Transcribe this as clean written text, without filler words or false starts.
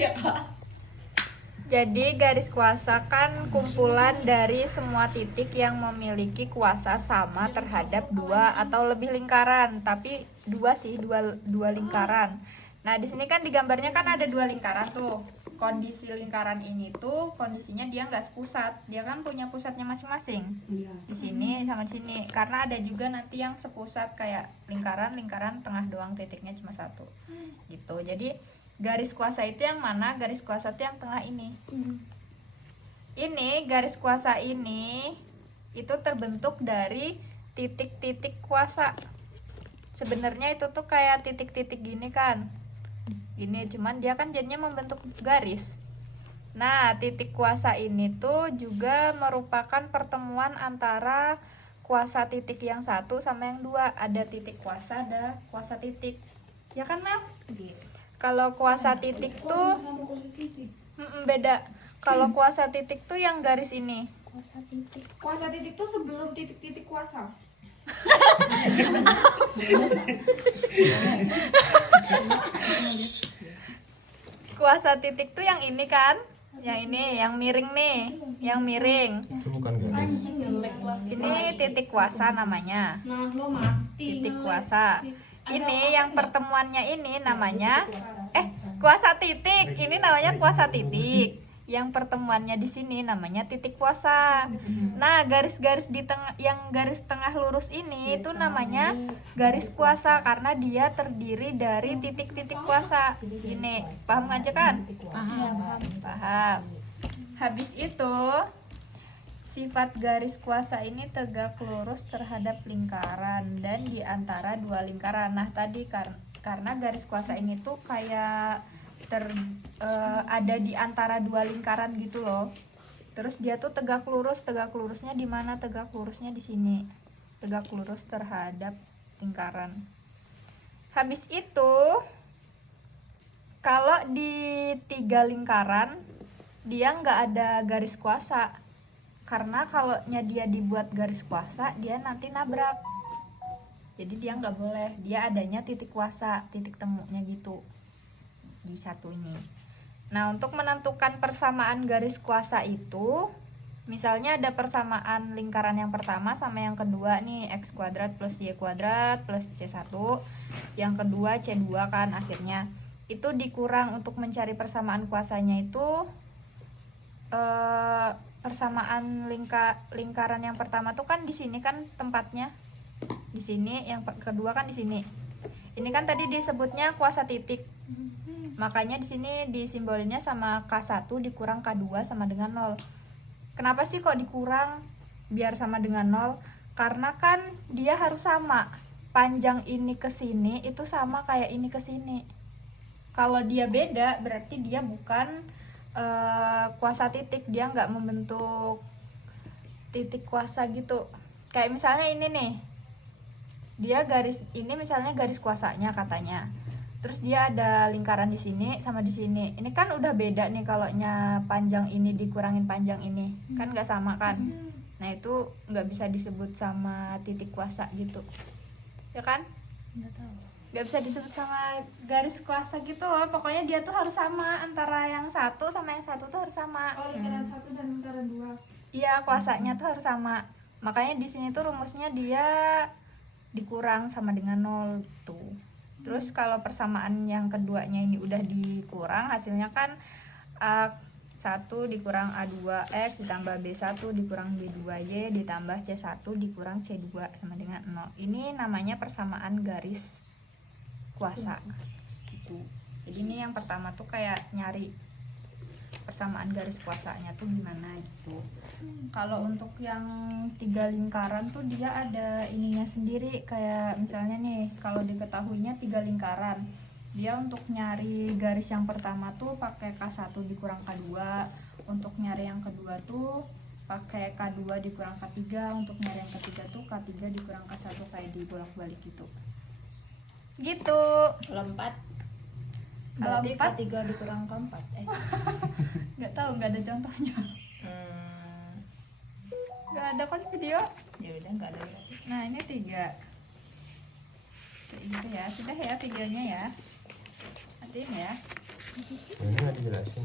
ya Kak. Jadi garis kuasa kan kumpulan dari semua titik yang memiliki kuasa sama terhadap dua atau lebih lingkaran, tapi dua lingkaran. Nah di sini kan di gambarnya kan ada dua lingkaran tuh. Kondisi lingkaran ini tuh kondisinya dia nggak sepusat, dia kan punya pusatnya masing-masing. Di sini sama di sini, karena ada juga nanti yang sepusat kayak lingkaran tengah doang titiknya cuma satu, gitu. Jadi garis kuasa itu yang mana? Garis kuasa itu yang tengah ini. Ini garis kuasa ini itu terbentuk dari titik-titik kuasa. Sebenarnya itu tuh kayak titik-titik gini kan. Gini, cuman dia kan jadinya membentuk garis. Nah, titik kuasa ini tuh juga merupakan pertemuan antara kuasa titik yang satu sama yang dua. Ada titik kuasa, ada kuasa titik. Ya kan, Mel? Kalau kuasa titik tuh beda. Kalau kuasa titik tuh yang garis ini. Kuasa titik tuh sebelum titik-titik kuasa. Kuasa titik tuh yang ini kan? Yang ini, yang miring nih, yang miring. Itu bukan garis. Ini titik kuasa namanya. Nah, lo mati. Titik kuasa. Ini yang pertemuannya ini namanya kuasa titik. Ini namanya kuasa titik. Yang pertemuannya di sini namanya titik kuasa. Nah, garis-garis di tengah, yang garis tengah lurus ini itu namanya garis kuasa karena dia terdiri dari titik-titik kuasa. Ini paham aja kan? Paham. Habis itu sifat garis kuasa ini tegak lurus terhadap lingkaran dan di antara dua lingkaran. Nah, tadi karena garis kuasa ini tuh kayak ada di antara dua lingkaran gitu loh. Terus dia tuh tegak lurusnya di mana? Tegak lurusnya di sini. Tegak lurus terhadap lingkaran. Habis itu kalau di tiga lingkaran dia nggak ada garis kuasa. Karena kalau dia dibuat garis kuasa, dia nanti nabrak. Jadi dia nggak boleh. Dia adanya titik kuasa, titik temunya gitu di satu ini. Nah, untuk menentukan persamaan garis kuasa itu, misalnya ada persamaan lingkaran yang pertama sama yang kedua nih, x kuadrat plus y kuadrat plus c1. Yang kedua c2 kan akhirnya. Itu dikurang untuk mencari persamaan kuasanya itu persamaan lingkaran yang pertama tuh kan di sini kan tempatnya. Di sini, yang kedua kan di sini. Ini kan tadi disebutnya kuasa titik. Makanya di sini disimbolinnya sama K1 dikurang K2 sama dengan 0. Kenapa sih kok dikurang biar sama dengan 0? Karena kan dia harus sama. Panjang ini ke sini itu sama kayak ini ke sini. Kalau dia beda berarti dia bukan kuasa titik, dia nggak membentuk titik kuasa gitu. Kayak misalnya ini nih. Dia garis ini misalnya garis kuasanya katanya. Terus dia ada lingkaran di sini sama di sini. Ini kan udah beda nih kalau panjang ini dikurangin panjang ini. Kan nggak sama kan? Nah, itu nggak bisa disebut sama titik kuasa gitu. Ya kan? Nggak tahu. Nggak bisa disebut sama garis kuasa gitu loh. Pokoknya dia tuh harus sama. Antara yang satu sama yang satu tuh harus sama. Oh, lingkaran satu dan lingkaran dua. Iya, kuasanya tuh harus sama. Makanya di sini tuh rumusnya dia dikurang sama dengan 0 tuh. Terus kalau persamaan yang keduanya ini udah dikurang, hasilnya kan A1 dikurang A2X ditambah B1 dikurang B2Y ditambah C1 dikurang C2 sama dengan 0. Ini namanya persamaan garis kuasa gitu. Jadi ini yang pertama tuh kayak nyari persamaan garis kuasanya tuh gimana gitu. Kalau untuk yang tiga lingkaran tuh dia ada ininya sendiri, kayak misalnya nih kalau diketahuinya tiga lingkaran, dia untuk nyari garis yang pertama tuh pakai K1 dikurang K2, untuk nyari yang kedua tuh pakai K2 dikurang K3, untuk nyari yang ketiga tuh K3 dikurang K1 kayak dibolak-balik gitu. Gitu. Kalau 4 Kalau berarti 4 K3 dikurang K4. nggak tahu, nggak ada contohnya. Nggak ada kan video. Ya udah nggak ada berarti. Nah, ini 3. Kayak gitu ya. Sudah ya videonya ya. Matiin ya. Ini nggak dijelasin.